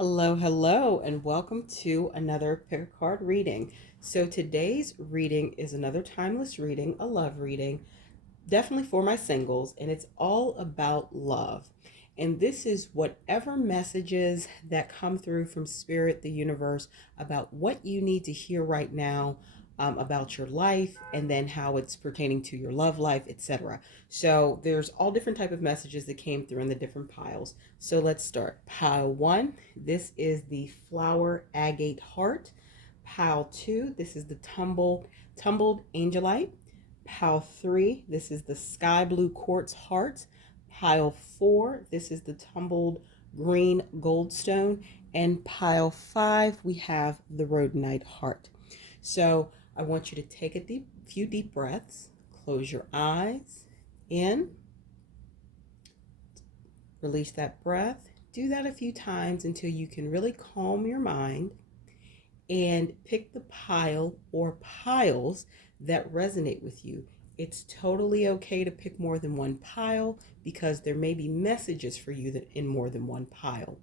Hello, hello, and welcome to another pick a card reading. So today's reading is another timeless reading, a love reading, definitely for my singles, and it's all about love. And this is whatever messages that come through from Spirit, the universe, about what you need to hear right now, about your life, and then how it's pertaining to your love life, etc. So there's all different type of messages that came through in the different piles. So let's start. Pile 1, this is the flower agate heart. Pile 2, this is the tumbled angelite. Pile 3, this is the sky blue quartz heart. Pile 4, this is the tumbled green goldstone. And pile 5, we have the rhodonite heart. So I want you to take a few deep breaths, close your eyes, in, release that breath. Do that a few times until you can really calm your mind and pick the pile or piles that resonate with you. It's totally okay to pick more than one pile because there may be messages for you that in more than one pile.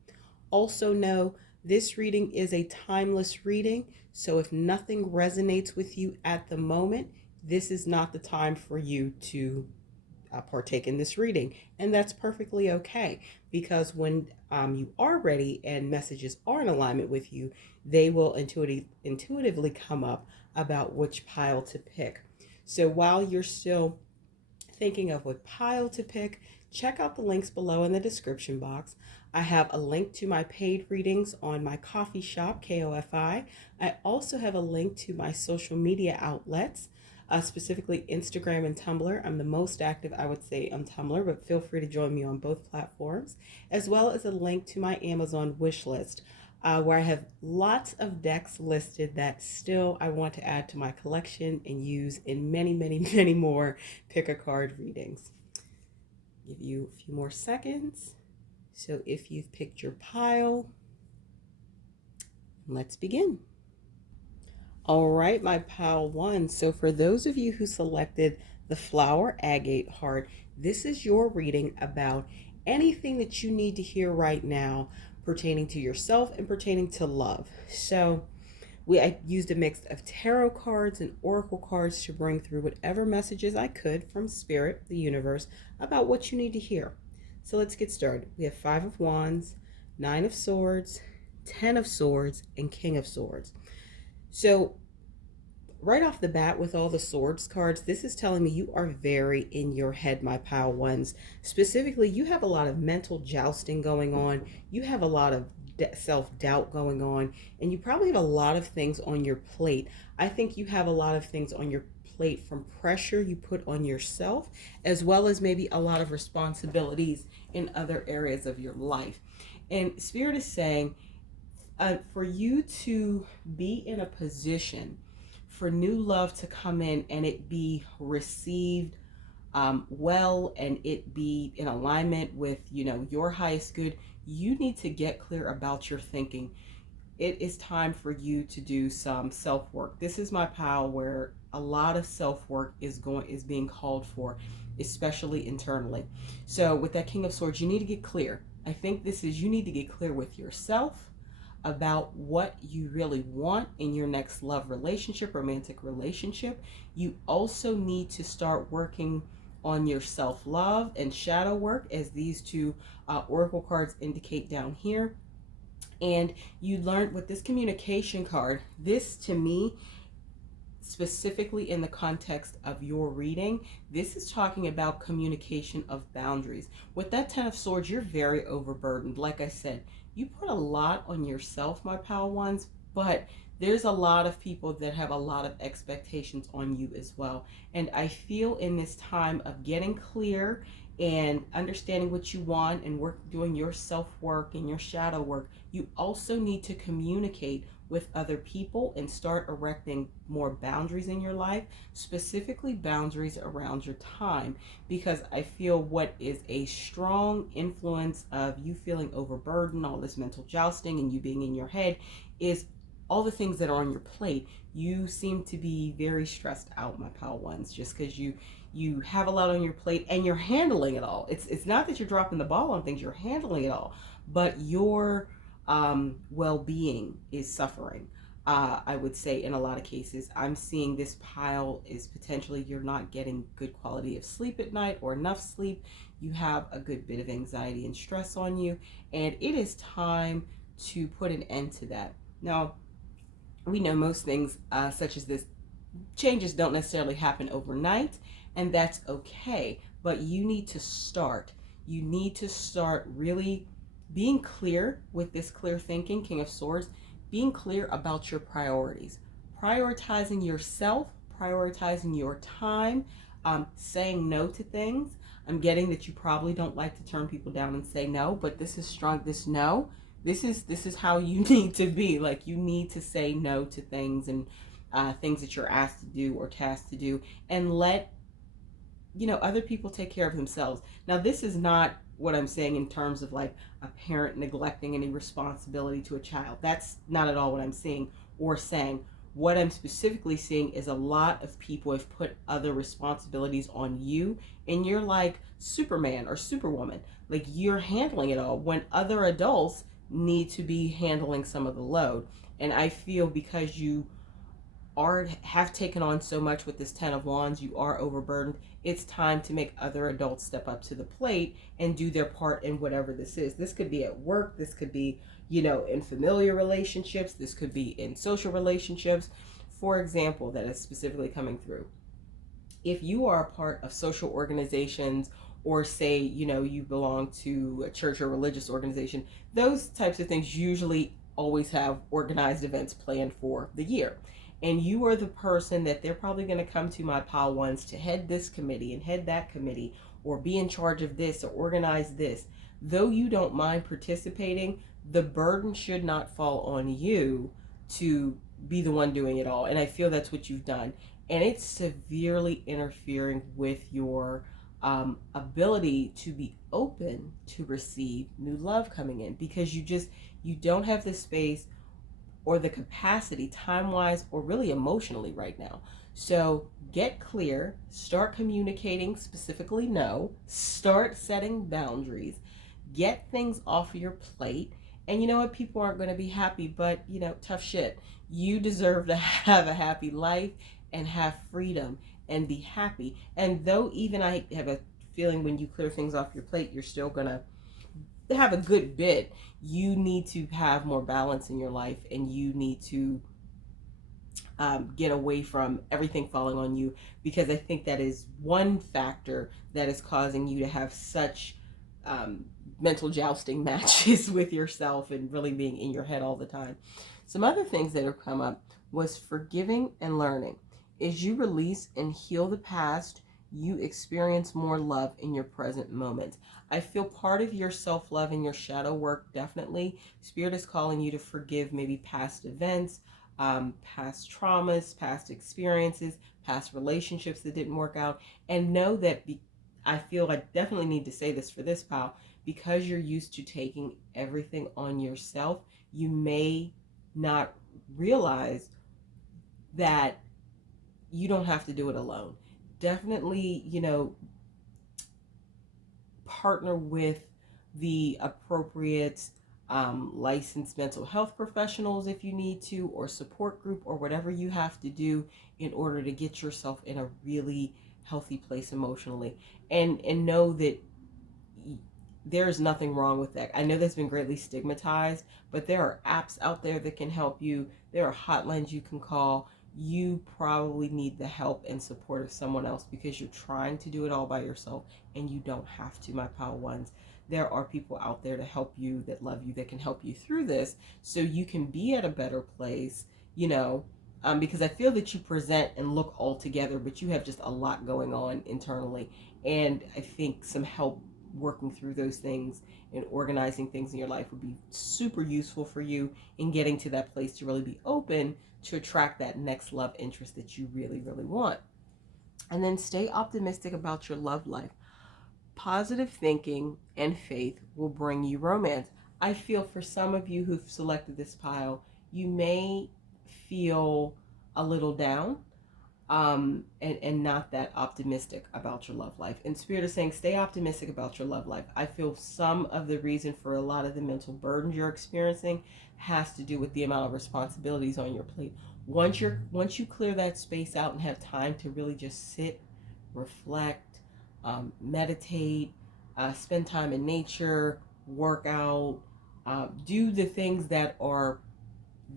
Also know this reading is a timeless reading, so if nothing resonates with you at the moment, this is not the time for you to partake in this reading. And that's perfectly okay because when you are ready and messages are in alignment with you, they will intuitively come up about which pile to pick. So while you're still thinking of what pile to pick, check out the links below in the description box. I have a link to my paid readings on my coffee shop, KOFI. I also have a link to my social media outlets, specifically Instagram and Tumblr. I'm the most active, I would say, on Tumblr, but feel free to join me on both platforms, as well as a link to my Amazon wish list, where I have lots of decks listed that still I want to add to my collection and use in many, many, many more pick a card readings. Give you a few more seconds. So if you've picked your pile, let's begin. All right, my pile 1. So for those of you who selected the flower agate heart, this is your reading about anything that you need to hear right now pertaining to yourself and pertaining to love. So I used a mix of tarot cards and oracle cards to bring through whatever messages I could from Spirit, the universe, about what you need to hear. So let's get started. We have 5 of Wands, 9 of Swords, 10 of Swords, and King of Swords. So right off the bat with all the Swords cards, this is telling me you are very in your head, my pile 1s. Specifically, you have a lot of mental jousting going on. You have a lot of self-doubt going on, and you probably have a lot of things on your plate. I think you have a lot of things on your plate from pressure you put on yourself, as well as maybe a lot of responsibilities in other areas of your life. And Spirit is saying for you to be in a position for new love to come in and it be received well, and it be in alignment with your highest good, you need to get clear about your thinking. It is time for you to do some self-work. This is my pile where a lot of self-work is being called for, especially internally. So with that King of Swords, you need to get clear. I think you need to get clear with yourself about what you really want in your next love relationship, romantic relationship. You also need to start working on your self-love and shadow work, as these two oracle cards indicate down here. And you learned with this communication card, this to me, specifically in the context of your reading, this is talking about communication of boundaries. With that 10 of Swords, you're very overburdened. Like I said, you put a lot on yourself, my pile 1s, but there's a lot of people that have a lot of expectations on you as well. And I feel in this time of getting clear and understanding what you want and doing your self-work and your shadow work, you also need to communicate with other people and start erecting more boundaries in your life, specifically boundaries around your time, because I feel what is a strong influence of you feeling overburdened, all this mental jousting and you being in your head, is all the things that are on your plate. You seem to be very stressed out, my pile 1s, just because you have a lot on your plate and you're handling it all. It's not that you're dropping the ball on things, you're handling it all, but you're well-being is suffering. I would say in a lot of cases, I'm seeing this pile is potentially you're not getting good quality of sleep at night or enough sleep. You have a good bit of anxiety and stress on you, and it is time to put an end to that. Now, we know most things, such as this, changes don't necessarily happen overnight, and that's okay. But you need to start. You need to start really being clear with this clear thinking, King of Swords, being clear about your priorities, prioritizing yourself, prioritizing your time, saying no to things. I'm getting that you probably don't like to turn people down and say no, but this is strong. This no, this is how you need to be. Like, you need to say no to things, and things that you're asked to do or tasked to do, and let other people take care of themselves. Now, this is not what I'm saying in terms of like a parent neglecting any responsibility to a child. That's not at all what I'm seeing or saying. What I'm specifically seeing is a lot of people have put other responsibilities on you, and you're like Superman or Superwoman. Like, you're handling it all when other adults need to be handling some of the load. And I feel because you have taken on so much with this Ten of Wands, you are overburdened. It's time to make other adults step up to the plate and do their part in whatever this is. This could be at work, this could be, in familiar relationships, this could be in social relationships. For example, that is specifically coming through. If you are a part of social organizations, or say, you belong to a church or religious organization, those types of things usually always have organized events planned for the year. And you are the person that they're probably going to come to, my pile ones, to head this committee and head that committee, or be in charge of this or organize this. Though you don't mind participating, the burden should not fall on you to be the one doing it all. And I feel that's what you've done. And it's severely interfering with your ability to be open to receive new love coming in, because you don't have the space or the capacity, time wise or really emotionally, right now. So get clear, start communicating, specifically no, start setting boundaries, get things off your plate. And you know what? People aren't going to be happy, but tough shit. You deserve to have a happy life and have freedom and be happy. And though even I have a feeling when you clear things off your plate, you're still going to have a good bit, you need to have more balance in your life, and you need to get away from everything falling on you, because I think that is one factor that is causing you to have such mental jousting matches with yourself and really being in your head all the time. Some other things that have come up was forgiving and learning. As you release and heal the past, you experience more love in your present moment. I feel part of your self-love and your shadow work, definitely. Spirit is calling you to forgive maybe past events, past traumas, past experiences, past relationships that didn't work out. And know that I feel I definitely need to say this for this pal, because you're used to taking everything on yourself, you may not realize that you don't have to do it alone. Definitely, partner with the appropriate licensed mental health professionals if you need to, or support group, or whatever you have to do in order to get yourself in a really healthy place emotionally. And know that there's nothing wrong with that. I know that's been greatly stigmatized, but there are apps out there that can help you. There are hotlines you can call. You probably need the help and support of someone else, because you're trying to do it all by yourself, and you don't have to, my pal ones. There are people out there to help you, that love you, that can help you through this, so you can be at a better place, because I feel that you present and look all together, but you have just a lot going on internally. And I think some help working through those things and organizing things in your life would be super useful for you in getting to that place to really be open to attract that next love interest that you really, really want. And then stay optimistic about your love life. Positive thinking and faith will bring you romance. I feel for some of you who've selected this pile, you may feel a little down. and not that optimistic about your love life. And Spirit is saying, stay optimistic about your love life. I feel some of the reason for a lot of the mental burdens you're experiencing has to do with the amount of responsibilities on your plate. Once you clear that space out and have time to really just sit, reflect, meditate, spend time in nature, work out, do the things that are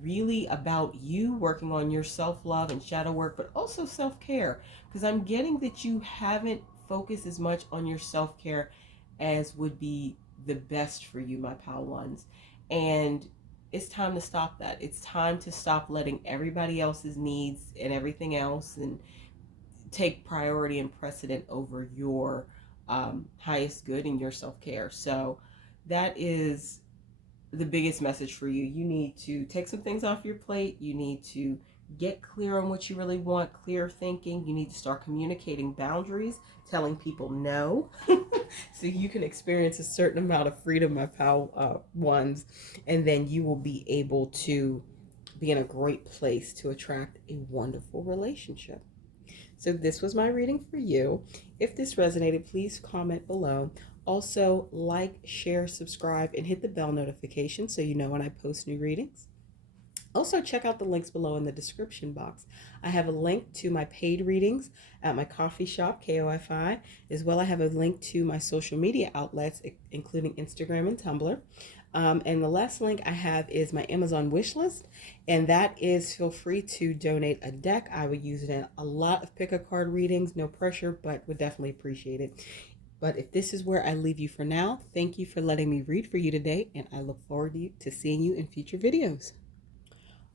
really about you, working on your self-love and shadow work, but also self-care, because I'm getting that you haven't focused as much on your self-care as would be the best for you, my pal ones. And it's time to stop that. It's time to stop letting everybody else's needs and everything else and take priority and precedent over your highest good and your self-care. So that is the biggest message for you. You need to take some things off your plate. You need to get clear on what you really want, clear thinking. You need to start communicating boundaries, telling people no, so you can experience a certain amount of freedom, my pal ones, and then you will be able to be in a great place to attract a wonderful relationship. So this was my reading for you. If this resonated, please comment below. Also, like, share, subscribe, and hit the bell notification so you know when I post new readings. Also, check out the links below in the description box. I have a link to my paid readings at my coffee shop, KOFI. As well, I have a link to my social media outlets, including Instagram and Tumblr. And the last link I have is my Amazon wish list, and that is, feel free to donate a deck. I would use it in a lot of pick a card readings, no pressure, but would definitely appreciate it. But if this is where I leave you for now, thank you for letting me read for you today, and I look forward to seeing you in future videos.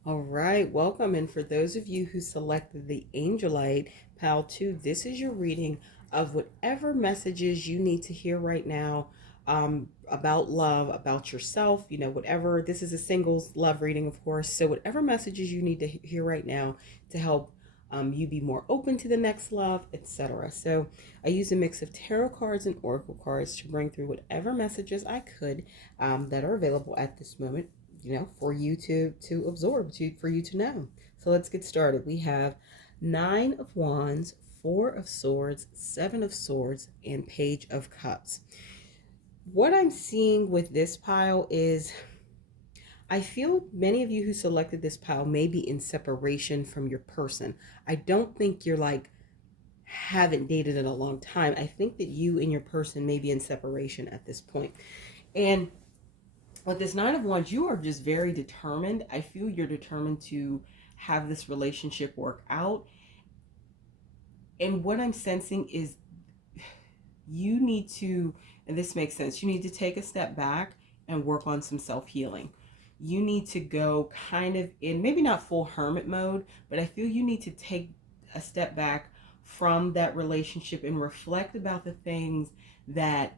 All right, welcome. And for those of you who selected the Angelite Pal 2, this is your reading of whatever messages you need to hear right now, about love, about yourself, whatever. This is a singles love reading, of course. So whatever messages you need to hear right now to help you be more open to the next love, etc. So I use a mix of tarot cards and oracle cards to bring through whatever messages I could that are available at this moment, for you to absorb, for you to know. So let's get started. We have 9 of Wands, 4 of Swords, 7 of Swords, and Page of Cups. What I'm seeing with this pile is, I feel many of you who selected this pile may be in separation from your person. I don't think you're like haven't dated in a long time. I think that you and your person may be in separation at this point. And with this 9 of Wands, you are just very determined. I feel you're determined to have this relationship work out. And what I'm sensing is you need to, and this makes sense, you need to take a step back and work on some self-healing. You need to go kind of in, maybe not full hermit mode, but I feel you need to take a step back from that relationship and reflect about the things that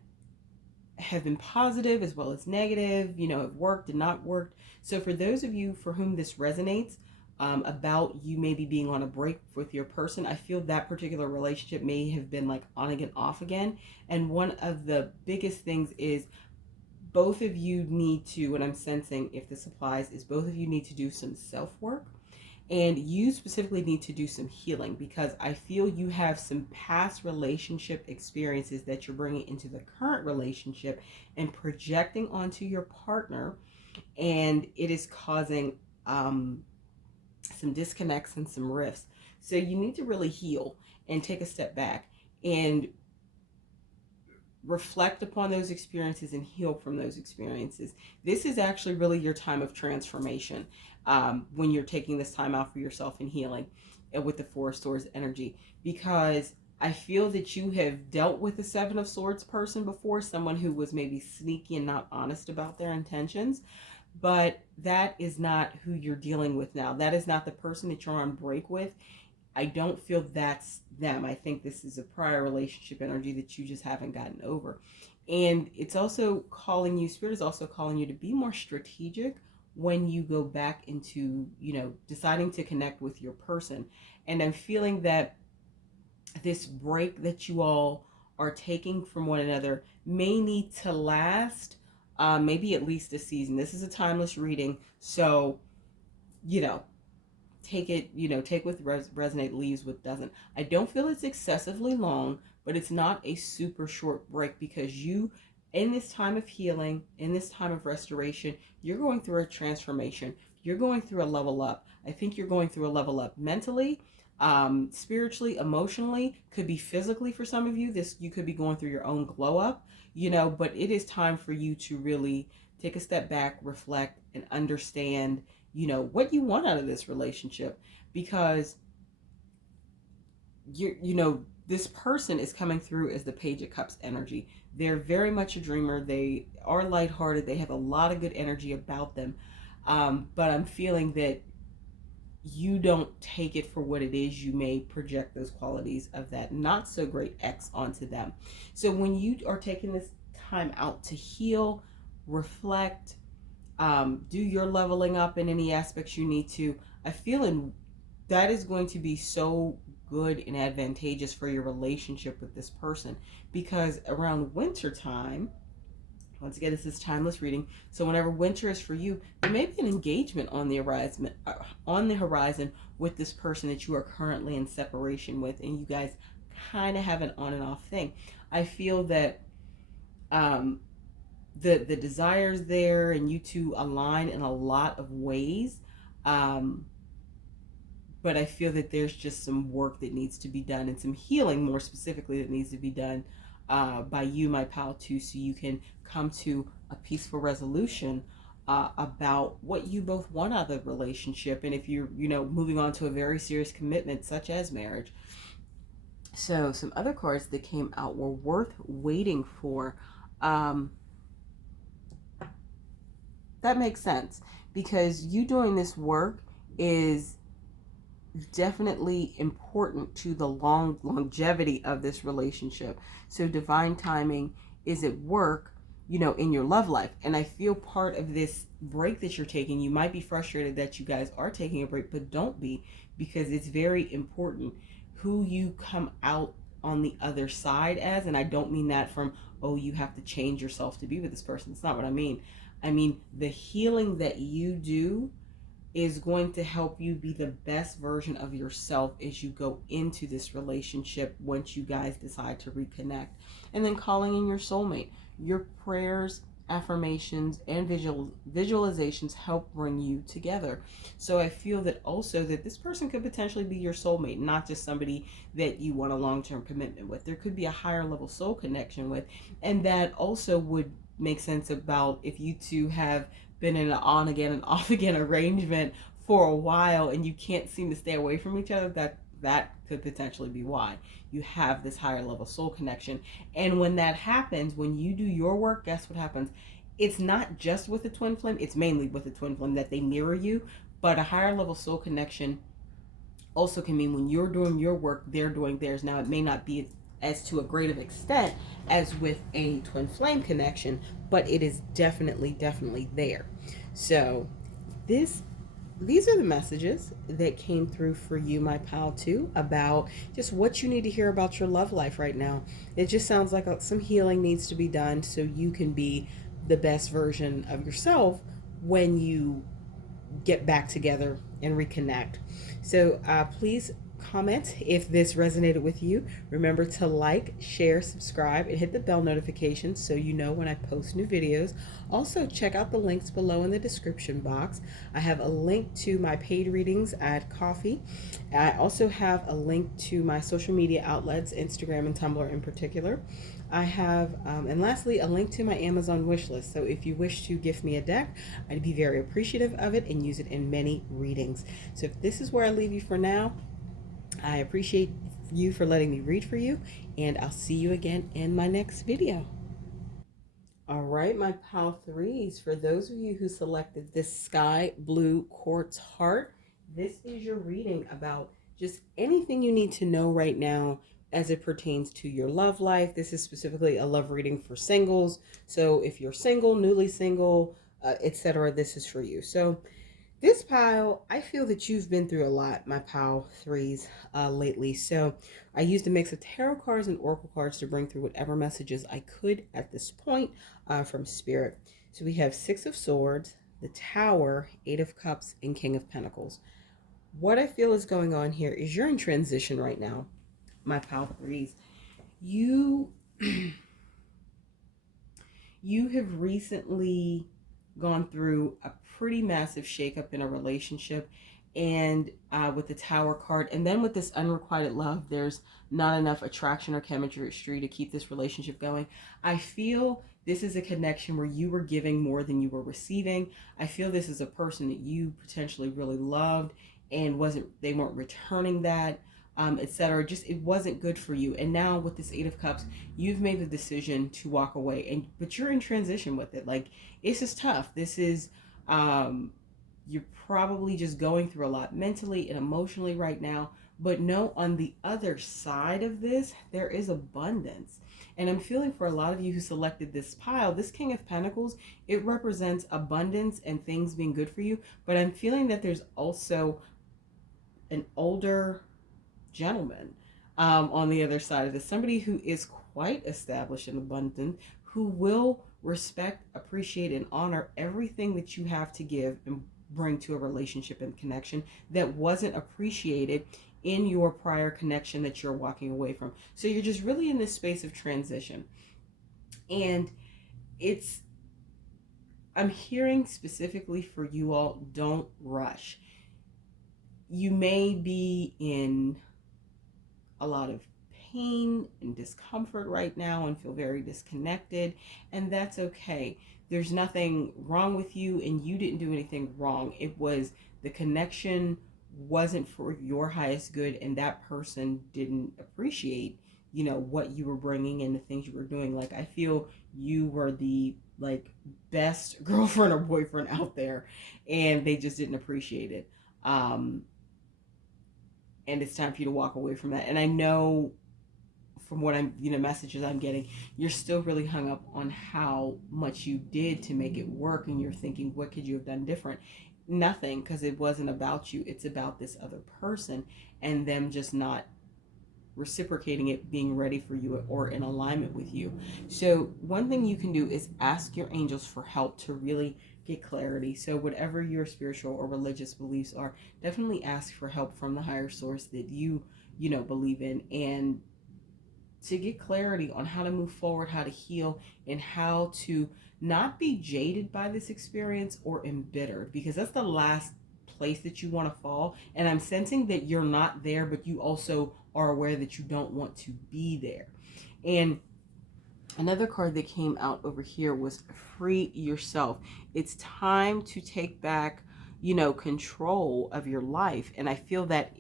have been positive as well as negative, have worked and not worked. So for those of you for whom this resonates, about you maybe being on a break with your person, I feel that particular relationship may have been like on again, off again. And one of the biggest things is both of you need to, what I'm sensing, if this applies, is both of you need to do some self-work. And you specifically need to do some healing, because I feel you have some past relationship experiences that you're bringing into the current relationship and projecting onto your partner. And it is causing some disconnects and some rifts. So you need to really heal and take a step back and reflect upon those experiences and heal from those experiences. This is actually really your time of transformation, when you're taking this time out for yourself and healing, with the 4 of Swords energy, because I feel that you have dealt with the 7 of Swords person before, someone who was maybe sneaky and not honest about their intentions. But that is not who you're dealing with now. That is not the person that you're on break with. I don't feel that's them. I think this is a prior relationship energy that you just haven't gotten over. And it's also calling you, Spirit is also calling you to be more strategic when you go back into, deciding to connect with your person. And I'm feeling that this break that you all are taking from one another may need to last maybe at least a season. This is a timeless reading. So, take it, take what resonate, leaves what doesn't. I don't feel it's excessively long, but it's not a super short break, because you, in this time of healing, in this time of restoration, you're going through a transformation. You're going through a level up. I think you're going through a level up mentally, spiritually, emotionally, could be physically for some of you. This, you could be going through your own glow up, but it is time for you to really take a step back, reflect, and understand, what you want out of this relationship. Because this person is coming through as the Page of Cups energy. They're very much a dreamer. They are lighthearted. They have a lot of good energy about them. But I'm feeling that you don't take it for what it is. You may project those qualities of that not so great ex onto them. So when you are taking this time out to heal, reflect, do your leveling up in any aspects you need to, I feel that is going to be so good and advantageous for your relationship with this person. Because around winter time, once again, this is timeless reading. So whenever winter is for you, there may be an engagement on the horizon with this person that you are currently in separation with, and you guys kind of have an on and off thing. I feel that the desires there, and you two align in a lot of ways. But I feel that there's just some work that needs to be done, and some healing more specifically that needs to be done by you, my pal, too, so you can come to a peaceful resolution about what you both want out of the relationship, and if you're, moving on to a very serious commitment such as marriage. So some other cards that came out were worth waiting for. That makes sense, because you doing this work is definitely important to the longevity of this relationship. So divine timing is at work, in your love life. And I feel part of this break that you're taking, you might be frustrated that you guys are taking a break, but don't be, because it's very important who you come out on the other side as. And I don't mean that from, oh, you have to change yourself to be with this person. It's not what I mean. I mean the healing that you do is going to help you be the best version of yourself as you go into this relationship once you guys decide to reconnect. And then calling in your soulmate. Your prayers, affirmations, and visualizations help bring you together. So I feel that also that this person could potentially be your soulmate, not just somebody that you want a long-term commitment with. There could be a higher level soul connection with, and that also would make sense about if you two have been in an on again and off again arrangement for a while and you can't seem to stay away from each other. That could potentially be why you have this higher level soul connection. And when that happens, when you do your work, guess what happens? It's not just with the twin flame, it's mainly with the twin flame that they mirror you, but a higher level soul connection also can mean when you're doing your work, they're doing theirs. Now, it may not be as to a great of extent as with a twin flame connection, but it is definitely there. So these are the messages that came through for you, my pal, too, about just what you need to hear about your love life right now. It just sounds like some healing needs to be done so you can be the best version of yourself when you get back together and reconnect. So please comment if this resonated with you. Remember to like, share, subscribe, and hit the bell notifications so you know when I post new videos. Also, check out the links below in the description box. I have a link to my paid readings at Coffee. I also have a link to my social media outlets, Instagram and Tumblr in particular. I have, and lastly, a link to my Amazon wish list. So if you wish to gift me a deck, I'd be very appreciative of it and use it in many readings. So if this is where I leave you for now, I appreciate you for letting me read for you, and I'll see you again in my next video. All right, my pal threes, for those of you who selected this sky blue quartz heart, this is your reading about just anything you need to know right now as it pertains to your love life. This is specifically a love reading for singles. So if you're single, newly single, etc., this is for you. So this pile, I feel that you've been through a lot, my pal threes, lately. So I used a mix of tarot cards and oracle cards to bring through whatever messages I could at this point from spirit. So we have Six of Swords, the Tower, Eight of Cups, and King of Pentacles. what I feel is going on here is you're in transition right now, my pal threes. You you have recently gone through a pretty massive shakeup in a relationship, and with the Tower card, and then with this unrequited love, there's not enough attraction or chemistry to keep this relationship going. I feel this is a connection where you were giving more than you were receiving. I feel this is a person that you potentially really loved, and wasn't they weren't returning that, etc. Just it wasn't good for you. And now with this Eight of Cups, you've made the decision to walk away, and but you're in transition with it. Like, this is tough. This is um you're probably just going through a lot mentally and emotionally right now. But no, on the other side of this, there is abundance. And I'm feeling for a lot of you who selected this pile, this King of Pentacles, it represents abundance and things being good for you. But I'm feeling that there's also an older gentleman on the other side of this. Somebody who is quite established and abundant, who will respect, appreciate, and honor everything that you have to give and bring to a relationship and connection that wasn't appreciated in your prior connection that you're walking away from. So you're just really in this space of transition. And it's, I'm hearing specifically for you all, don't rush. You may be in a lot of pain and discomfort right now and feel very disconnected, and that's okay. There's nothing wrong with you, and you didn't do anything wrong. It was the connection wasn't for your highest good, and that person didn't appreciate, what you were bringing and the things you were doing. Like, I feel you were the, like, best girlfriend or boyfriend out there, and they just didn't appreciate it. And it's time for you to walk away from that. And I know from what I'm, messages I'm getting, you're still really hung up on how much you did to make it work, and you're thinking, what could you have done different? Nothing, because it wasn't about you. It's about this other person and them just not reciprocating it, being ready for you or in alignment with you. So one thing you can do is ask your angels for help to really get clarity. So whatever your spiritual or religious beliefs are, definitely ask for help from the higher source that you believe in, and to get clarity on how to move forward, how to heal, and how to not be jaded by this experience or embittered, because that's the last place that you want to fall. And I'm sensing that you're not there, but you also are aware that you don't want to be there. And another card that came out over here was free yourself. It's time to take back, control of your life. And I feel that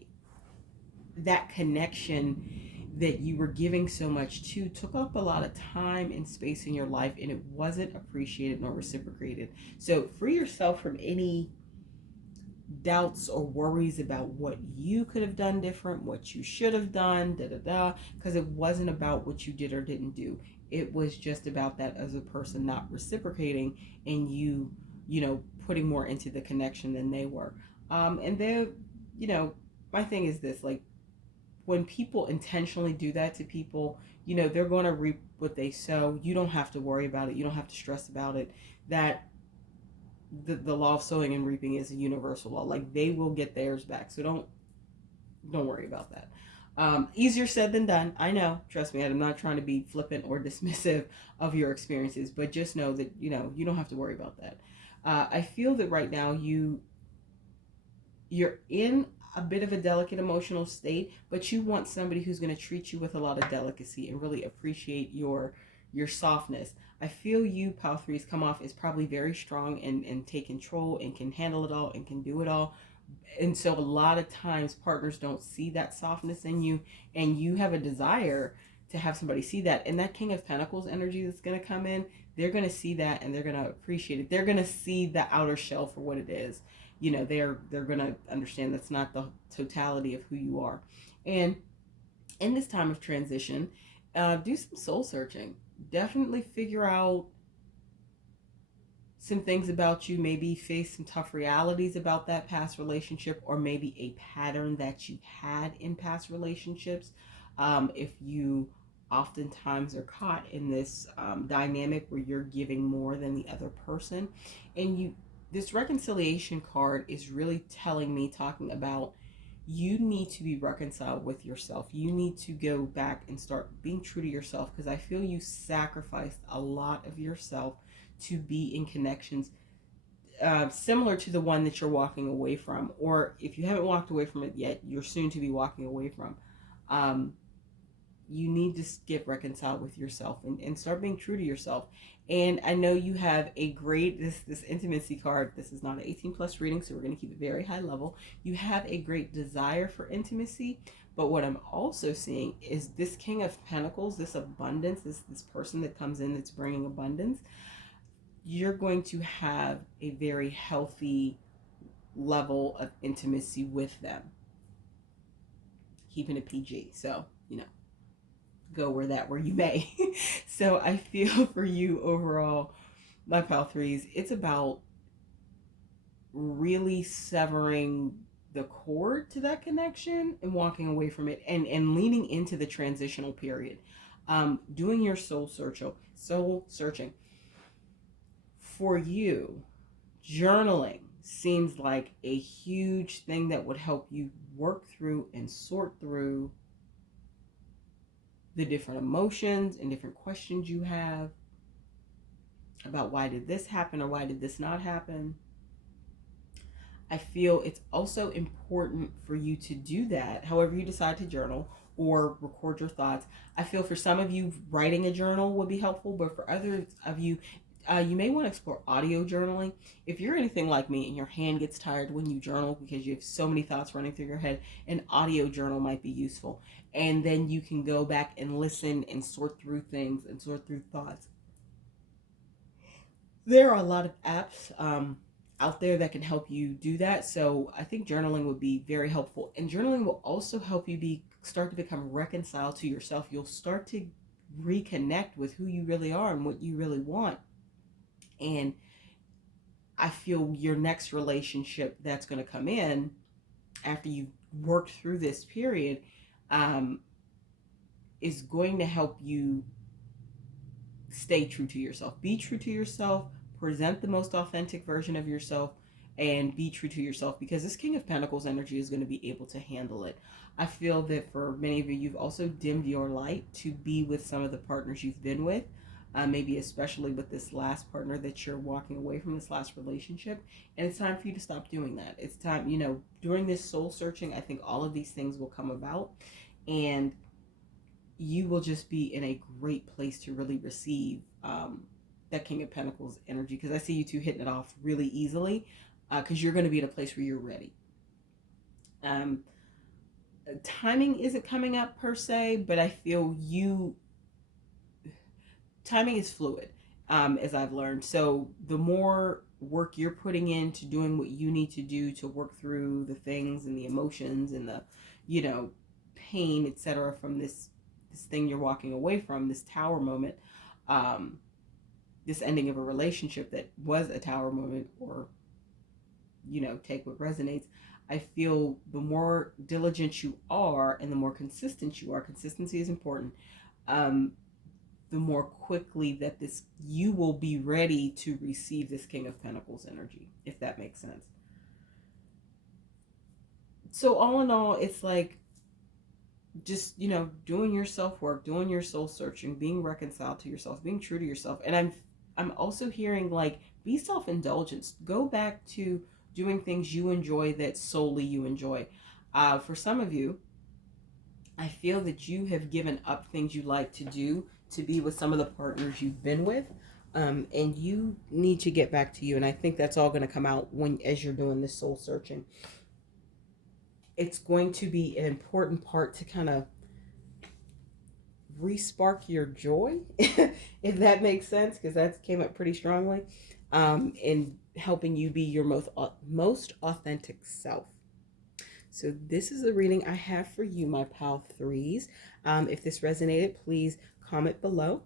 connection that you were giving so much to took up a lot of time and space in your life, and it wasn't appreciated nor reciprocated. So free yourself from any doubts or worries about what you could have done different, what you should have done, because it wasn't about what you did or didn't do. It was just about that as a person not reciprocating, and putting more into the connection than they were. And then, my thing is this, like, when people intentionally do that to people, they're going to reap what they sow. You don't have to worry about it. You don't have to stress about it. That the law of sowing and reaping is a universal law. Like, they will get theirs back. So don't worry about that. Easier said than done. I know. Trust me. I'm not trying to be flippant or dismissive of your experiences, but just know that you don't have to worry about that. I feel that right now you're in a bit of a delicate emotional state, but you want somebody who's going to treat you with a lot of delicacy and really appreciate your softness. I feel you, Pal Threes, come off as probably very strong and take control and can handle it all and can do it all. And so a lot of times partners don't see that softness in you, and you have a desire to have somebody see that. And that King of Pentacles energy that's going to come in, they're going to see that and they're going to appreciate it. They're going to see the outer shell for what it is. They're going to understand that's not the totality of who you are. And in this time of transition, do some soul searching. Definitely figure out some things about you, maybe face some tough realities about that past relationship, or maybe a pattern that you had in past relationships. If you oftentimes are caught in this dynamic where you're giving more than the other person, and this reconciliation card is really telling me, talking about you need to be reconciled with yourself. You need to go back and start being true to yourself, because I feel you sacrificed a lot of yourself to be in connections similar to the one that you're walking away from, or if you haven't walked away from it yet, you're soon to be walking away from. Um, you need to get reconciled with yourself, and start being true to yourself. And I know you have a great this intimacy card. This is not an 18 plus reading, so we're going to keep it very high level. You have a great desire for intimacy, but what I'm also seeing is this King of Pentacles, this abundance, this person that comes in that's bringing abundance. You're going to have a very healthy level of intimacy with them, keeping it PG. So, go where you may. So I feel for you overall, my pal threes, it's about really severing the cord to that connection and walking away from it, and leaning into the transitional period. Doing your soul searching. For you, journaling seems like a huge thing that would help you work through and sort through the different emotions and different questions you have about why did this happen or why did this not happen. I feel it's also important for you to do that, however you decide to journal or record your thoughts. I feel for some of you, writing a journal would be helpful, but for others of you, you may want to explore audio journaling. If you're anything like me and your hand gets tired when you journal because you have so many thoughts running through your head, an audio journal might be useful. And then you can go back and listen and sort through things and sort through thoughts. There are a lot of apps out there that can help you do that. So I think journaling would be very helpful. And journaling will also help you start to become reconciled to yourself. You'll start to reconnect with who you really are and what you really want. And I feel your next relationship that's going to come in after you've worked through this period is going to help you stay true to yourself. Be true to yourself, present the most authentic version of yourself, and be true to yourself, because this King of Pentacles energy is going to be able to handle it. I feel that for many of you, you've also dimmed your light to be with some of the partners you've been with, maybe especially with this last partner that you're walking away from, this last relationship. And it's time for you to stop doing that. It's time, during this soul searching, I think all of these things will come about, and you will just be in a great place to really receive that King of Pentacles energy, because I see you two hitting it off really easily, because you're going to be in a place where you're ready. Timing isn't coming up per se, but I feel timing is fluid, as I've learned. So the more work you're putting into doing what you need to do to work through the things and the emotions and the, pain, etc., from this thing you're walking away from, this tower moment, this ending of a relationship that was a tower moment, or, take what resonates. I feel the more diligent you are and the more consistent you are, consistency is important, the more quickly that you will be ready to receive this King of Pentacles energy, if that makes sense. So all in all, it's like just, doing your self-work, doing your soul searching, being reconciled to yourself, being true to yourself. And I'm also hearing, like, be self-indulgent. Go back to doing things you enjoy that solely you enjoy. For some of you, I feel that you have given up things you like to do to be with some of the partners you've been with. And you need to get back to you. And I think that's all going to come out as you're doing this soul searching. It's going to be an important part to kind of re-spark your joy, if that makes sense, because that came up pretty strongly, in helping you be your most authentic self. So this is the reading I have for you, my pal threes. If this resonated, please comment below.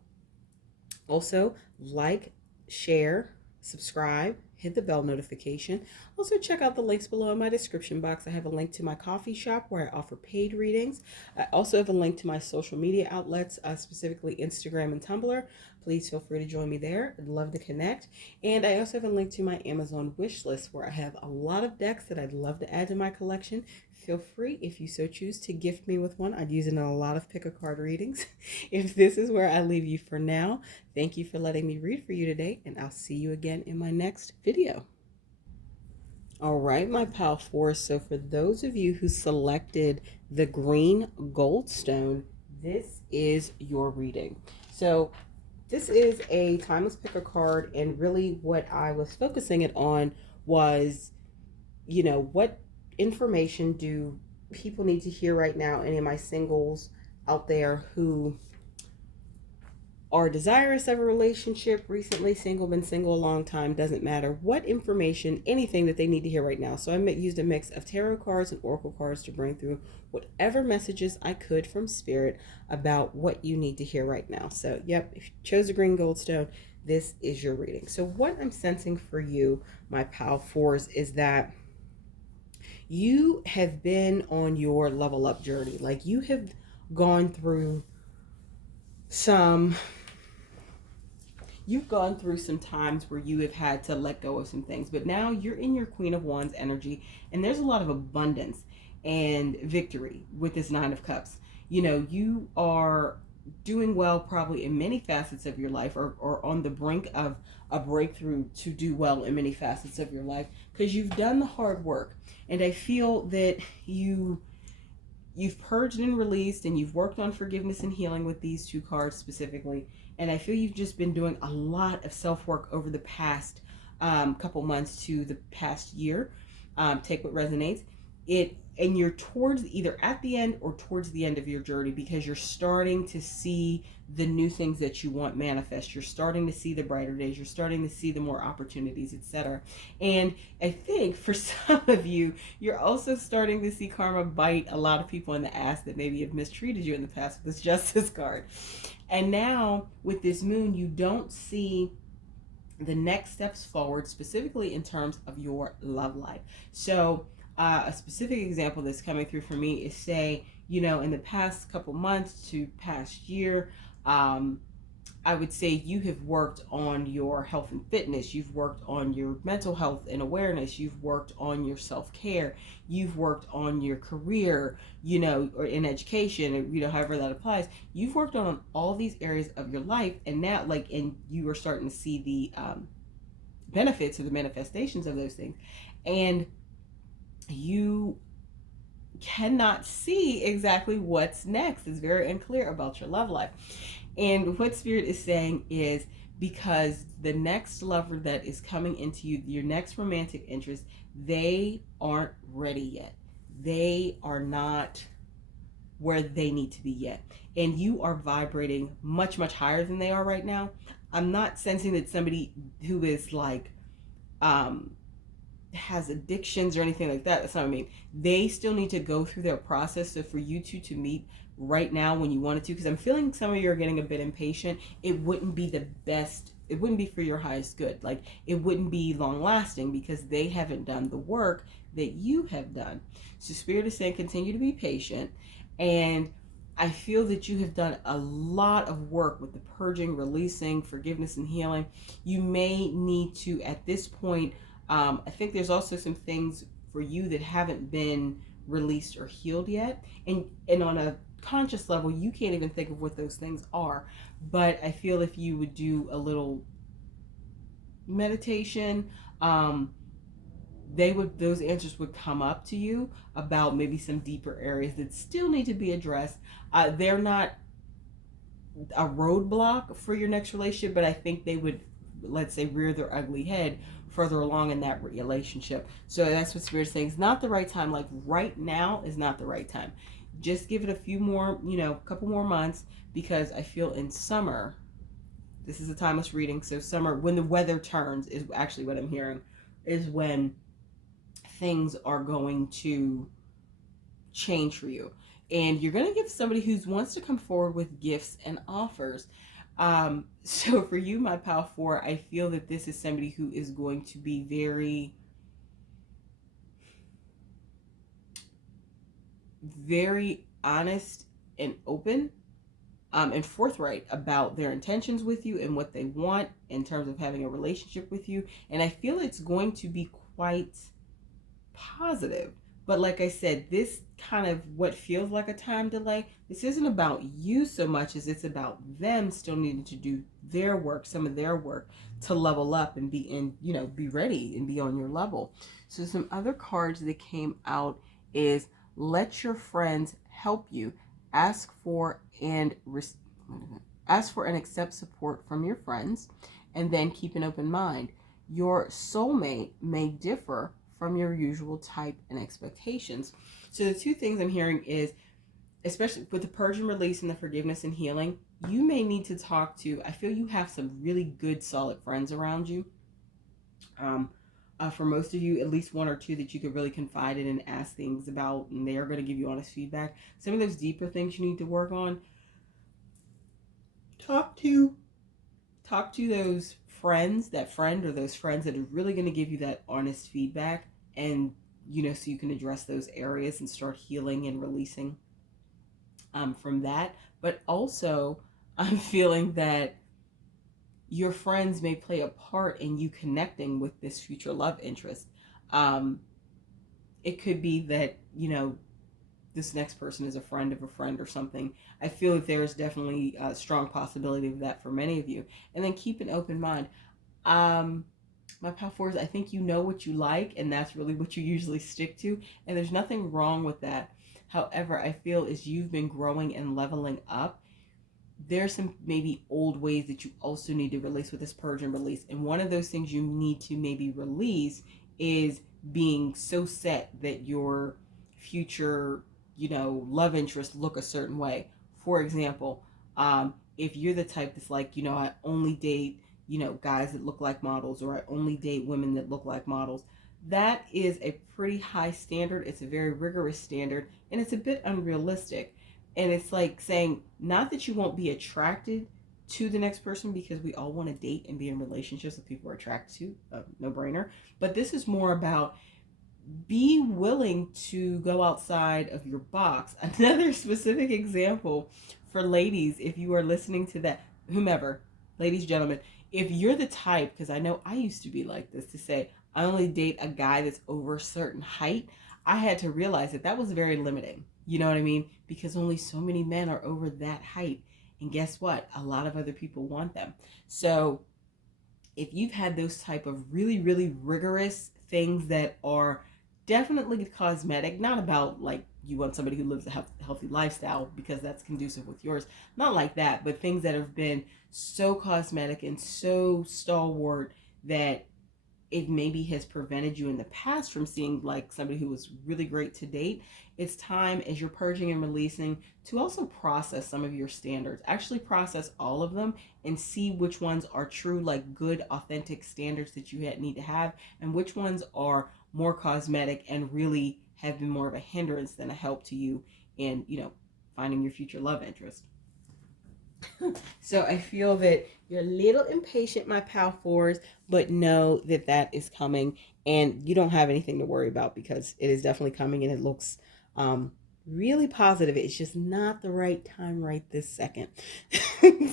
Also, like, share, subscribe, hit the bell notification. Also, check out the links below in my description box. I have a link to my coffee shop where I offer paid readings. I also have a link to my social media outlets, specifically Instagram and Tumblr. please feel free to join me there. I'd love to connect. And I also have a link to my Amazon wish list where I have a lot of decks that I'd love to add to my collection. Feel free, if you so choose, to gift me with one. I'd use it in a lot of pick a card readings. If this is where I leave you for now, thank you for letting me read for you today, and I'll see you again in my next video. All right, my pal four. So for those of you who selected the green gold stone, this is your reading. So this is a timeless picker card, and really what I was focusing it on was, what information do people need to hear right now? Any of my singles out there who are desirous of a relationship, recently single, been single a long time, doesn't matter. What information, anything that they need to hear right now. So I used a mix of tarot cards and oracle cards to bring through whatever messages I could from spirit about what you need to hear right now. So, yep, if you chose a green gold stone, this is your reading. So what I'm sensing for you, my pal fours, is that you have been on your level up journey. Like, you have gone through some you've gone through some times where you have had to let go of some things, but now you're in your Queen of Wands energy, and there's a lot of abundance and victory with this Nine of Cups. You are doing well probably in many facets of your life, or on the brink of a breakthrough to do well in many facets of your life, because you've done the hard work. And I feel that you've purged and released, and you've worked on forgiveness and healing with these two cards specifically. And I feel you've just been doing a lot of self-work over the past couple months to the past year. Take what resonates. And you're towards either at the end or towards the end of your journey, because you're starting to see the new things that you want manifest. You're starting to see the brighter days. You're starting to see the more opportunities, etc. And I think for some of you, you're also starting to see karma bite a lot of people in the ass that maybe have mistreated you in the past with this Justice card. And now with this moon, you don't see the next steps forward, specifically in terms of your love life. So a specific example that's coming through for me is, say, in the past couple months to past year, I would say you have worked on your health and fitness. You've worked on your mental health and awareness. You've worked on your self-care. You've worked on your career, or in education, or, however that applies. You've worked on all these areas of your life, and now, and you are starting to see the benefits or the manifestations of those things. And you cannot see exactly what's next. It's very unclear about your love life. And what Spirit is saying is, because the next lover that is coming into you, your next romantic interest, they aren't ready yet. They are not where they need to be yet. And you are vibrating much, much higher than they are right now. I'm not sensing that somebody who is like, has addictions or anything like that. That's not what I mean. They still need to go through their process. So for you two to meet right now when you wanted to, because I'm feeling some of you are getting a bit impatient, it wouldn't be the best. It wouldn't be for your highest good. Like, it wouldn't be long lasting because they haven't done the work that you have done. So Spirit is saying continue to be patient. And I feel that you have done a lot of work with the purging, releasing, forgiveness, and healing. You may need to, at this point, I think there's also some things for you that haven't been released or healed yet. And on a conscious level, you can't even think of what those things are. But I feel if you would do a little meditation, those answers would come up to you about maybe some deeper areas that still need to be addressed. They're not a roadblock for your next relationship, but I think they would, let's say, rear their ugly head further along in that relationship. So that's what Spirit's saying. It's not the right time. Like, right now is not the right time. Just give it a few more, couple more months, because I feel in summer, this is a timeless reading. So summer, when the weather turns, is actually what I'm hearing, is when things are going to change for you. And you're going to get somebody who wants to come forward with gifts and offers. So for you, my pal four, I feel that this is somebody who is going to be very, very honest and open and forthright about their intentions with you and what they want in terms of having a relationship with you. And I feel it's going to be quite positive. But like I said, this kind of what feels like a time delay, this isn't about you so much as it's about them still needing to do their work, some of their work to level up and be in, be ready and be on your level. So some other cards that came out is let your friends help you. Ask for and ask for and accept support from your friends, and then keep an open mind. Your soulmate may differ from your usual type and expectations. So the two things I'm hearing is, especially with the purge and release and the forgiveness and healing, you may need to talk to, I feel you have some really good solid friends around you. For most of you, at least one or two that you could really confide in and ask things about, and they are going to give you honest feedback. Some of those deeper things you need to work on, talk to those friends, that friend or those friends that are really going to give you that honest feedback, and so you can address those areas and start healing and releasing from that. But also, I'm feeling that your friends may play a part in you connecting with this future love interest. It could be that this next person is a friend of a friend or something. I feel that there is definitely a strong possibility of that for many of you. And then keep an open mind. My pal fours, I think you know what you like, and that's really what you usually stick to. And there's nothing wrong with that. However, I feel as you've been growing and leveling up, there's some maybe old ways that you also need to release with this purge and release. And one of those things you need to maybe release is being so set that your future, love interests look a certain way. For example, if you're the type that's like, I only date, guys that look like models, or I only date women that look like models, that is a pretty high standard. It's a very rigorous standard, and it's a bit unrealistic. And it's like saying, not that you won't be attracted to the next person, because we all want to date and be in relationships with people we're attracted to, no brainer. But this is more about be willing to go outside of your box. Another specific example for ladies, if you are listening to that, whomever, ladies, gentlemen, if you're the type, because I know I used to be like this, to say, I only date a guy that's over a certain height, I had to realize that was very limiting. You know what I mean? Because only so many men are over that height. And guess what? A lot of other people want them. So if you've had those type of really, really rigorous things that are definitely cosmetic, not about like you want somebody who lives a healthy lifestyle because that's conducive with yours, not like that, but things that have been so cosmetic and so stalwart that it maybe has prevented you in the past from seeing like somebody who was really great to date. It's time, as you're purging and releasing, to also process some of your standards. Actually process all of them and see which ones are true, like good, authentic standards that you need to have, and which ones are more cosmetic and really have been more of a hindrance than a help to you in, finding your future love interest. So I feel that you're a little impatient, my pal fours, but know that that is coming, and you don't have anything to worry about because it is definitely coming, and it looks really positive. It's just not the right time right this second.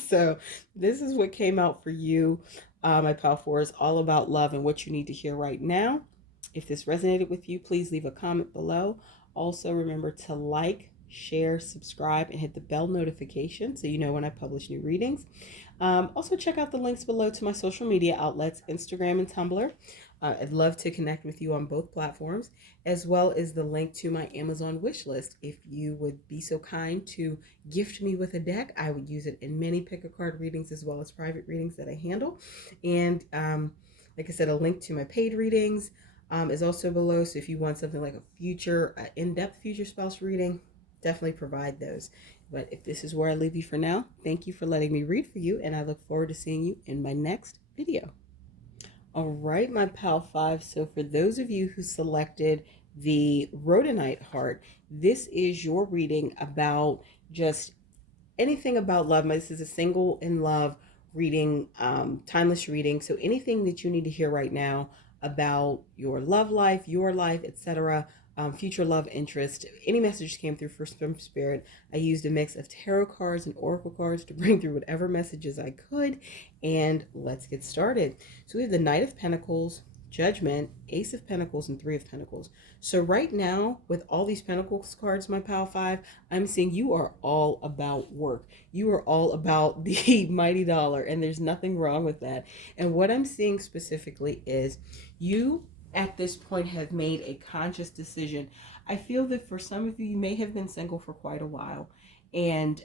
So this is what came out for you, my pal fours, all about love and what you need to hear right now. If this resonated with you, please leave a comment below. Also, remember to like, share, subscribe, and hit the bell notification so you know when I publish new readings. Also, check out the links below to my social media outlets, Instagram and Tumblr. I'd love to connect with you on both platforms, as well as the link to my Amazon wish list. If you would be so kind to gift me with a deck, I would use it in many pick-a-card readings as well as private readings that I handle. And like I said, a link to my paid readings is also below. So if you want something like a future, in-depth future spouse reading, definitely provide those. But if this is where I leave you for now, thank you for letting me read for you, and I look forward to seeing you in my next video. All right, my pal five. So for those of you who selected the rhodonite heart, this is your reading about just anything about love. This is a single in love reading, timeless reading. So anything that you need to hear right now about your love life, etc., future love interest. Any message came through from Spirit. I used a mix of tarot cards and oracle cards to bring through whatever messages I could. And let's get started. So we have the Knight of Pentacles, Judgment, Ace of Pentacles, and Three of Pentacles. So right now, with all these Pentacles cards, my Pal 5, I'm seeing you are all about work. You are all about the mighty dollar, and there's nothing wrong with that. And what I'm seeing specifically is you at this point have made a conscious decision. I feel that for some of you, you may have been single for quite a while, and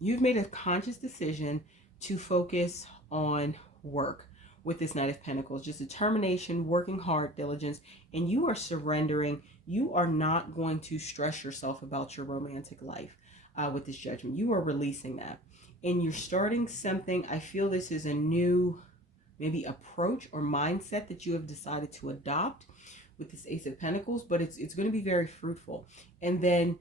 you've made a conscious decision to focus on work with this Knight of Pentacles. Just determination, working hard, diligence, and you are surrendering. You are not going to stress yourself about your romantic life with this Judgment. You are releasing that. And you're starting something. I feel this is a new maybe approach or mindset that you have decided to adopt with this Ace of Pentacles, but it's going to be very fruitful. And then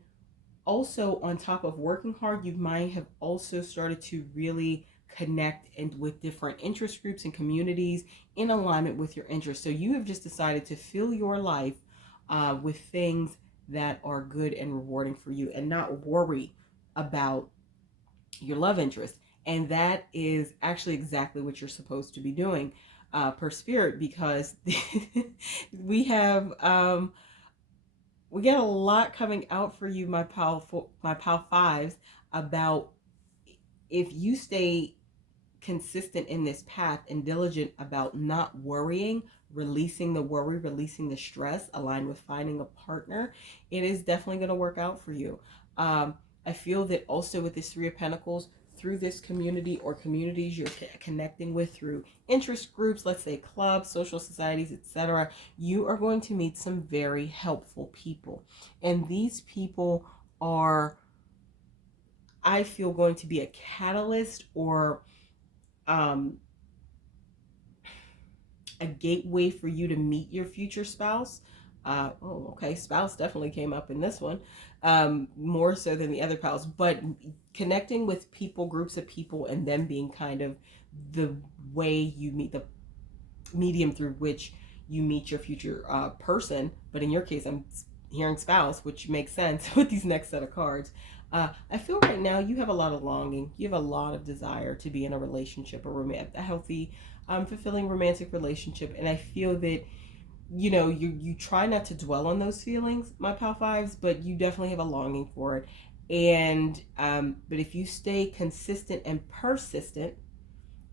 also on top of working hard, you might have also started to really connect and with different interest groups and communities in alignment with your interests. So you have just decided to fill your life with things that are good and rewarding for you and not worry about your love interest. And that is actually exactly what you're supposed to be doing per Spirit, because we have we got a lot coming out for you, my pal fives, about if you stay consistent in this path and diligent about not worrying, releasing the worry, releasing the stress, aligned with finding a partner, it is definitely going to work out for you. I feel that also with this Three of Pentacles, through this community or communities you're connecting with through interest groups, let's say clubs, social societies, etc., you are going to meet some very helpful people. And these people are, I feel, going to be a catalyst or a gateway for you to meet your future spouse. Okay, spouse definitely came up in this one, more so than the other pals, but connecting with people, groups of people, and them being kind of the way you meet, the medium through which you meet your future person. But in your case, I'm hearing spouse, which makes sense with these next set of cards. I feel right now you have a lot of longing. You have a lot of desire to be in a relationship, a healthy, fulfilling romantic relationship. And I feel that, you know, you try not to dwell on those feelings, my pal fives, but you definitely have a longing for it. And but if you stay consistent and persistent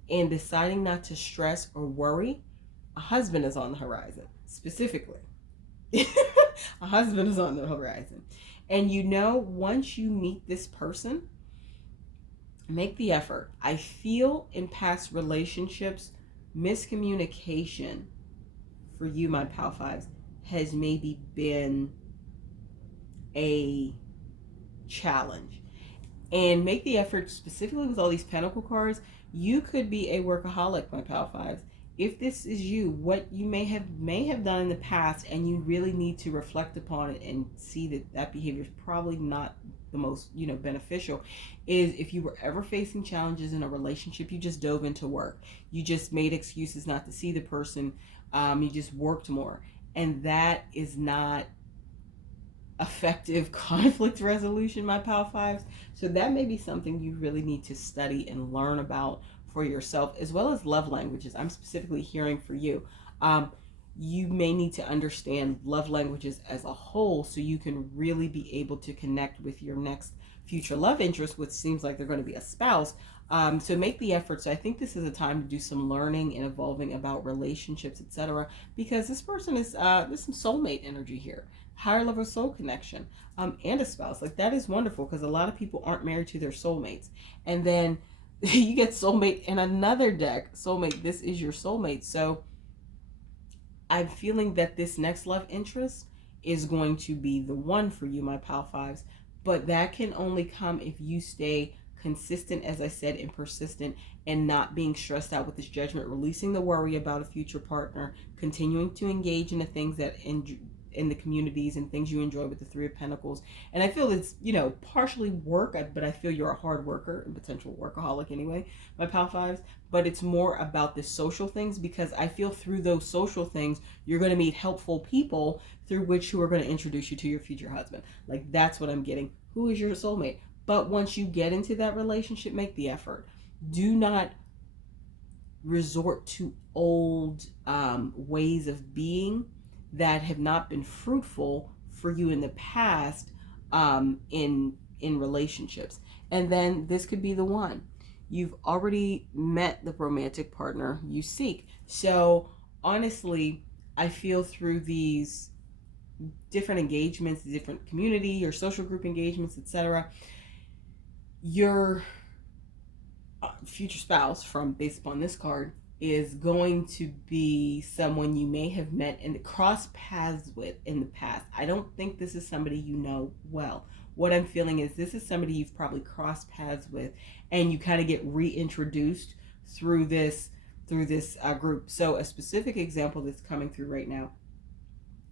in deciding not to stress or worry, a husband is on the horizon. Specifically, a husband is on the horizon. And you know, once you meet this person, make the effort. I feel in past relationships, miscommunication for you, my pal fives, has maybe been a challenge. And make the effort, specifically with all these pentacle cards. You could be a workaholic, my pal fives. If this is you, what you may have done in the past, and you really need to reflect upon it and see that that behavior is probably not the most, you know, beneficial, is if you were ever facing challenges in a relationship, you just dove into work. You just made excuses not to see the person. You just worked more, and that is not effective conflict resolution, my pal fives. So that may be something you really need to study and learn about for yourself, as well as love languages. I'm specifically hearing for you. You may need to understand love languages as a whole so you can really be able to connect with your next future love interest, which seems like they're going to be a spouse. So make the effort. So I think this is a time to do some learning and evolving about relationships, etc., because this person is there's some soulmate energy here, higher level soul connection, and a spouse. Like, that is wonderful, because a lot of people aren't married to their soulmates. And then you get soulmate in another deck. Soulmate, this is your soulmate. So I'm feeling that this next love interest is going to be the one for you, my pal fives. But that can only come if you stay consistent, as I said, and persistent, and not being stressed out with this Judgment, releasing the worry about a future partner, continuing to engage in the things that in the communities and things you enjoy with the Three of Pentacles. And I feel it's, partially work, but I feel you're a hard worker and potential workaholic anyway, my Pal Fives. But it's more about the social things, because I feel through those social things, you're going to meet helpful people through which who are going to introduce you to your future husband. Like, that's what I'm getting. Who is your soulmate? But once you get into that relationship, make the effort. Do not resort to old ways of being that have not been fruitful for you in the past, in relationships. And then this could be the one. You've already met the romantic partner you seek. So honestly, I feel through these different engagements, different community or social group engagements, etc., your future spouse, from based upon this card, is going to be someone you may have met and crossed paths with in the past. I don't think this is somebody you know well. What I'm feeling is this is somebody you've probably crossed paths with, and you kind of get reintroduced through this group. So a specific example that's coming through right now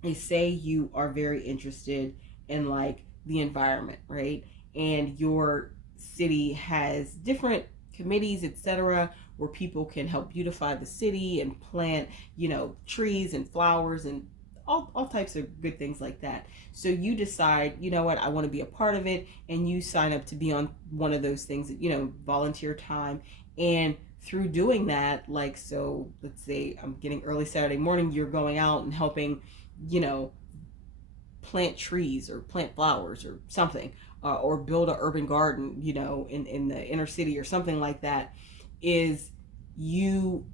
is, say you are very interested in like the environment, right? And your city has different committees, etc., where people can help beautify the city and plant, trees and flowers and all types of good things like that. So you decide, you know what, I want to be a part of it, and you sign up to be on one of those things, volunteer time. And through doing that, like, so let's say I'm getting early Saturday morning, you're going out and helping, plant trees or plant flowers or something, or build an urban garden, in the inner city or something like that, is you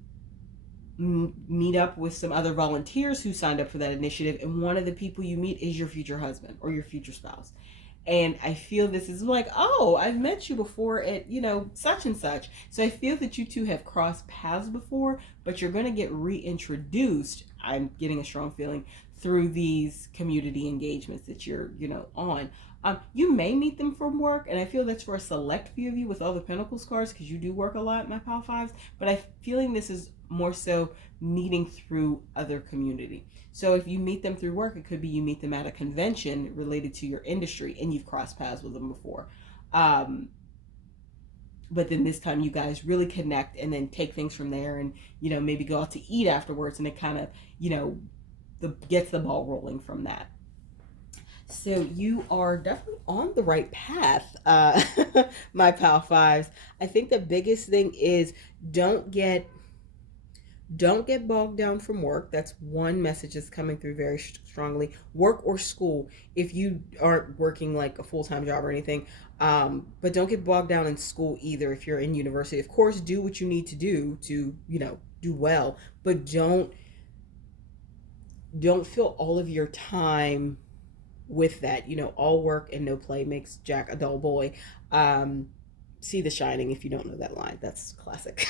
meet up with some other volunteers who signed up for that initiative, and one of the people you meet is your future husband or your future spouse. And I feel this is like, oh, I've met you before at, such and such. So I feel that you two have crossed paths before, but you're going to get reintroduced, I'm getting a strong feeling, through these community engagements that you're, on. You may meet them from work, and I feel that's for a select few of you with all the Pentacles cards, because you do work a lot, my Pal Fives. But I'm feeling this is more so meeting through other community. So if you meet them through work, it could be you meet them at a convention related to your industry, and you've crossed paths with them before. But then this time you guys really connect, and then take things from there, and maybe go out to eat afterwards, and it kind of gets the ball rolling from that. So you are definitely on the right path, my Pal Fives. I think the biggest thing is don't get bogged down from work. That's one message that's coming through very strongly. Work or school, if you aren't working like a full-time job or anything. But don't get bogged down in school either if you're in university. Of course, do what you need to do to, do well. But don't fill all of your time with that. All work and no play makes Jack a dull boy. See The Shining if you don't know that line. That's classic.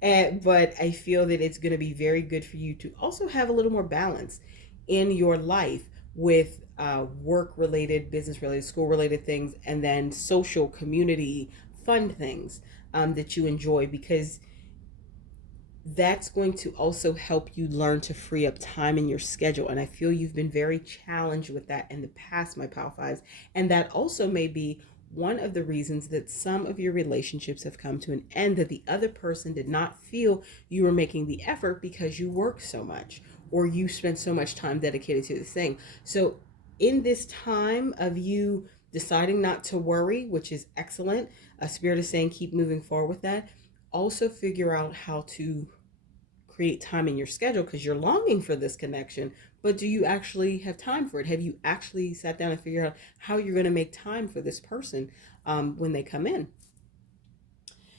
But I feel that it's going to be very good for you to also have a little more balance in your life with work-related, business-related, school-related things, and then social, community, fun things that you enjoy, because that's going to also help you learn to free up time in your schedule. And I feel you've been very challenged with that in the past, my Pal Fives. And that also may be one of the reasons that some of your relationships have come to an end, that the other person did not feel you were making the effort because you work so much, or you spend so much time dedicated to this thing. So in this time of you deciding not to worry, which is excellent, Spirit is saying keep moving forward with that. Also figure out how to create time in your schedule, because you're longing for this connection, but do you actually have time for it? Have you actually sat down and figured out how you're going to make time for this person when they come in?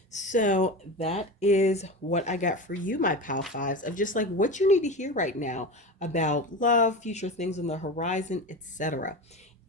So that is what I got for you, my Pal Fives, of just like what you need to hear right now about love, future things on the horizon, etc.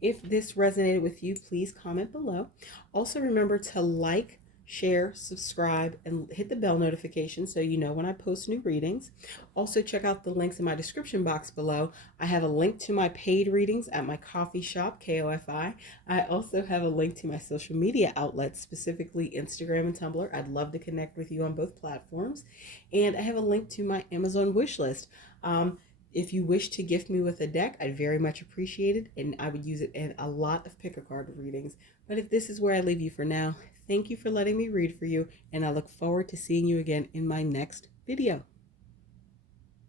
If this resonated with you, please comment below. Also remember to like, share, subscribe, and hit the bell notification so you know when I post new readings. Also check out the links in my description box below. I have a link to my paid readings at my coffee shop, KOFI. I also have a link to my social media outlets, specifically Instagram and Tumblr. I'd love to connect with you on both platforms. And I have a link to my Amazon wish list. If you wish to gift me with a deck, I'd very much appreciate it, and I would use it in a lot of pick a card readings. But if this is where I leave you for now, thank you for letting me read for you, and I look forward to seeing you again in my next video.